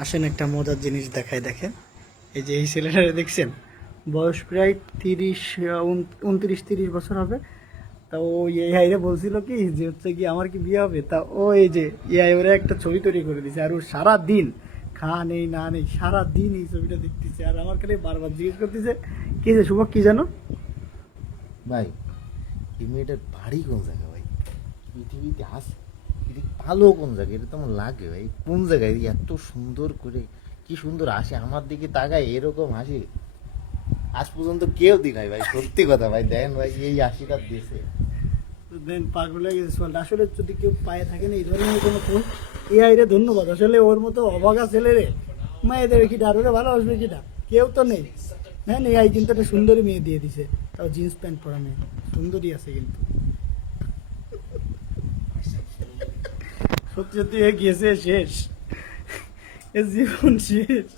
আসেন একটা মজার জিনিস দেখায় দেখেন। এই যে এই ছেলেটা দেখছেন, বয়স প্রায় 29-30 হবে। তা ও এআই রে বলছিল কি যে হচ্ছে কি আমার কি বিয়ে হবে, তা ও এই যে এআই ওরে একটা ছবি তৈরি করে দিছে। আর ও সারা দিন খা নেই না নেই সারা দিন এই ছবিটা দেখতেছে। আর আমার খালি বারবার জিজ্ঞেস করতেছে কি যে শুভ কি জানো ভাই, এই মেয়েটার বাড়ি কোন জায়গা ভাই? পৃথিবীতে ভালো কোন জায়গায়? এটা তো আমার লাগে ভাই, কোন জায়গায় এত সুন্দর করে, কি সুন্দর হাসি, আমার দিকে তাকায় এরকম হাসি আজ পর্যন্ত কেউ দিনাই ভাই। সত্যি কথা ভাই, দেখেন ভাই এই হাসিটা দিছে। দেন পাগল হয়ে গেছে ফোনটা। আসলে যদি কেউ পায়ে থাকেন এই ধরনের কোনো ফোন, এআই রে ধন্যবাদ। আসলে ওর মতো অভাগা ছেলে রে মেয়েদের কিটা আর ওরা ভালোবাসবে কিটা, কেউ তো নেই। হ্যাঁ, এআই কিন্তু একটা সুন্দরী মেয়ে দিয়ে দিছে, তাও জিন্স প্যান্ট পরা মেয়ে, সুন্দরী আছে কিন্তু। সত্যি সত্যি এ গিয়েছে শেষ, এর জীবন শেষ।